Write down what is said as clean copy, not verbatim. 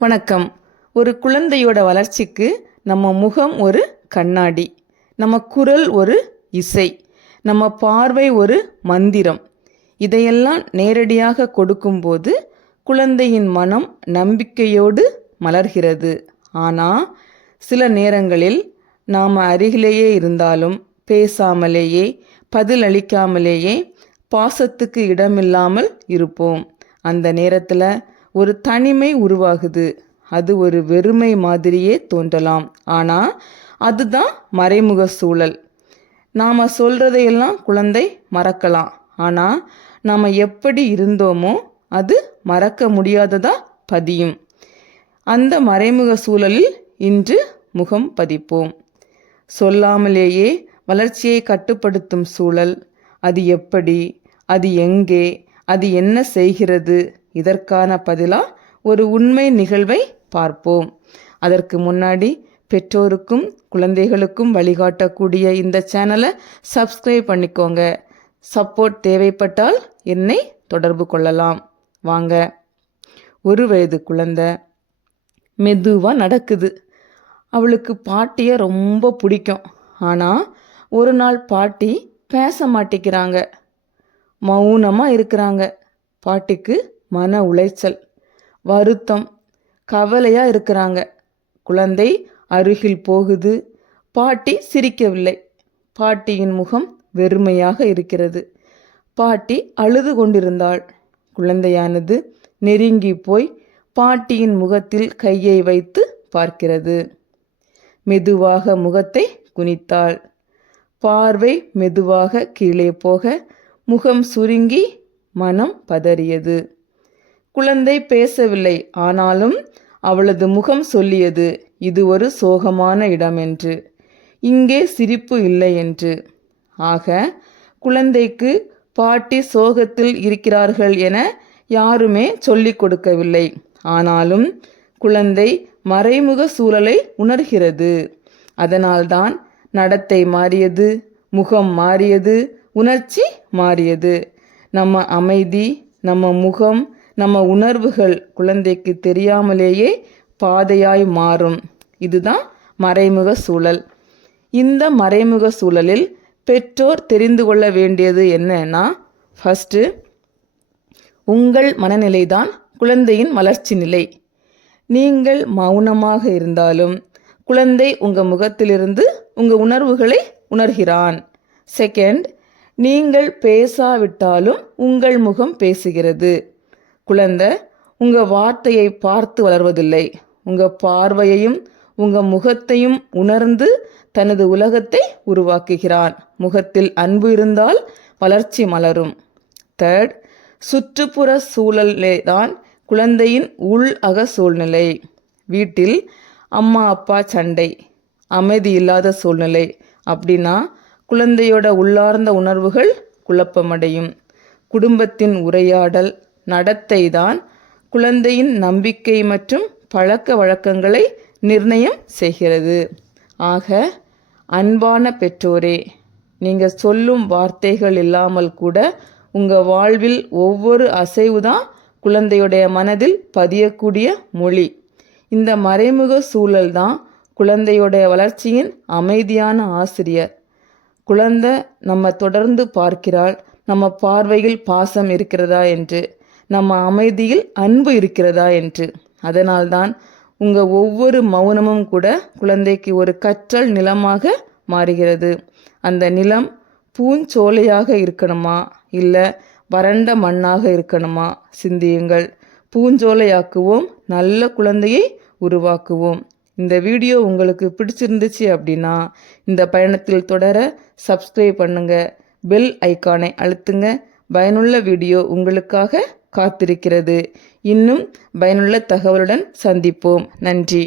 வணக்கம். ஒரு குழந்தையோட வளர்ச்சிக்கு நம்ம முகம் ஒரு கண்ணாடி, நம்ம குரல் ஒரு இசை, நம்ம பார்வை ஒரு மந்திரம். இதையெல்லாம் நேரடியாக கொடுக்கும்போது குழந்தையின் மனம் நம்பிக்கையோடு மலர்கிறது. ஆனால் சில நேரங்களில் நாம் அருகிலேயே இருந்தாலும் பேசாமலேயே பதிலளிக்காமலேயே பாசத்துக்கு இடமில்லாமல் இருப்போம். அந்த நேரத்தில் ஒரு தனிமை உருவாகுது. அது ஒரு வெறுமை மாதிரியே தோன்றலாம். ஆனால் அதுதான் மறைமுக சூழல். நாம் சொல்கிறதையெல்லாம் குழந்தை மறக்கலாம். ஆனால் நாம் எப்படி இருந்தோமோ அது மறக்க முடியாததா பதியும். அந்த மறைமுக சூழலில் இன்று முகம் பதிப்போம். சொல்லாமலேயே வளர்ச்சியை கட்டுப்படுத்தும் சூழல். அது எப்படி, அது எங்கே, அது என்ன செய்கிறது? இதற்கான பதிலாக ஒரு உண்மை நிகழ்வை பார்ப்போம். அதற்கு முன்னாடி பெற்றோருக்கும் குழந்தைகளுக்கும் வழிகாட்டக்கூடிய இந்த சேனலை சப்ஸ்கிரைப் பண்ணிக்கோங்க. சப்போர்ட் தேவைப்பட்டால் என்னை தொடர்பு கொள்ளலாம். வாங்க. 1 வயது குழந்தை மெதுவாக நடக்குது. அவளுக்கு பாட்டியை ரொம்ப பிடிக்கும். ஆனால் ஒரு நாள் பாட்டி பேச மாட்டேங்கிறாங்க, மௌனமாக இருக்கிறாங்க. பாட்டிக்கு மன உளைச்சல், வருத்தம், கவலையாக இருக்கிறாங்க. குழந்தை அருகில் போகுது. பாட்டி சிரிக்கவில்லை. பாட்டியின் முகம் வெறுமையாக இருக்கிறது. பாட்டி அழுது கொண்டிருந்தாள். குழந்தையானது நெருங்கி போய் பாட்டியின் முகத்தில் கையை வைத்து பார்க்கிறது. மெதுவாக முகத்தை குனித்தாள். பார்வை மெதுவாக கீழே போக முகம் சுருங்கி மனம் பதறியது. குழந்தை பேசவில்லை. ஆனாலும் அவளது முகம் சொல்லியது, இது ஒரு சோகமான இடம் என்று, இங்கே சிரிப்பு இல்லை என்று. ஆக குழந்தைக்கு பாட்டி சோகத்தில் இருக்கிறார்கள் என யாருமே சொல்லிக் கொடுக்கவில்லை. ஆனாலும் குழந்தை மறைமுக சூழலை உணர்கிறது. அதனால்தான் நடத்தை மாறியது, முகம் மாறியது, உணர்ச்சி மாறியது. நம்ம அமைதி, நம்ம முகம், நம்ம உணர்வுகள் குழந்தைக்கு தெரியாமலேயே பாதையாய் மாறும். இதுதான் மறைமுக சூழல். இந்த மறைமுக சூழலில் பெற்றோர் தெரிந்து கொள்ள வேண்டியது என்னன்னா, ஃபஸ்ட்டு உங்கள் மனநிலைதான் குழந்தையின் வளர்ச்சி நிலை. நீங்கள் மௌனமாக இருந்தாலும் குழந்தை உங்கள் முகத்திலிருந்து உங்கள் உணர்வுகளை உணர்கிறான். செகண்ட், நீங்கள் பேசாவிட்டாலும் உங்கள் முகம் பேசுகிறது. குழந்தை உங்கள் வார்த்தையை பார்த்து வளர்வதில்லை, உங்கள் பார்வையையும் உங்கள் முகத்தையும் உணர்ந்து தனது உலகத்தை உருவாக்குகிறான். முகத்தில் அன்பு இருந்தால் வளர்ச்சி மலரும். தேர்ட், சுற்றுப்புற சூழலே தான் குழந்தையின் உள் அக சூழ்நிலை. வீட்டில் அம்மா அப்பா சண்டை, அமைதி இல்லாத சூழ்நிலை அப்படின்னா குழந்தையோட உள்ளார்ந்த உணர்வுகள் குழப்பமடையும். குடும்பத்தின் உரையாடல், நடத்தை தான் குழந்தையின் நம்பிக்கை மற்றும் பழக்க வழக்கங்களை நிர்ணயம் செய்கிறது. ஆக அன்பான பெற்றோரே, நீங்கள் சொல்லும் வார்த்தைகள் இல்லாமல் கூட உங்கள் வாழ்வில் ஒவ்வொரு அசைவு தான் குழந்தையுடைய மனதில் பதியக்கூடிய மொழி. இந்த மறைமுக சூழல் தான் குழந்தையுடைய வளர்ச்சியின் அமைதியான ஆசிரியர். குழந்தை நம்ம தொடர்ந்து பார்க்கிறாள், நம்ம பார்வையில் பாசம் இருக்கிறதா என்று, நம்ம அமைதியில் அன்பு இருக்கிறதா என்று. அதனால்தான் உங்கள் ஒவ்வொரு மௌனமும் கூட குழந்தைக்கு ஒரு கற்றல் நிலமாக மாறுகிறது. அந்த நிலம் பூஞ்சோலையாக இருக்கணுமா இல்லை வறண்ட மண்ணாக இருக்கணுமா? சிந்தியுங்கள். பூஞ்சோலையாக்குவோம், நல்ல குழந்தையை உருவாக்குவோம். இந்த வீடியோ உங்களுக்கு பிடிச்சிருந்துச்சு அப்படின்னா இந்த பயணத்தில் தொடர சப்ஸ்கிரைப் பண்ணுங்கள், பெல் ஐக்கானை அழுத்துங்க. பயனுள்ள வீடியோ உங்களுக்காக காத்திருக்கிறது. இன்னும் பயனுள்ள தகவலுடன் சந்திப்போம். நன்றி.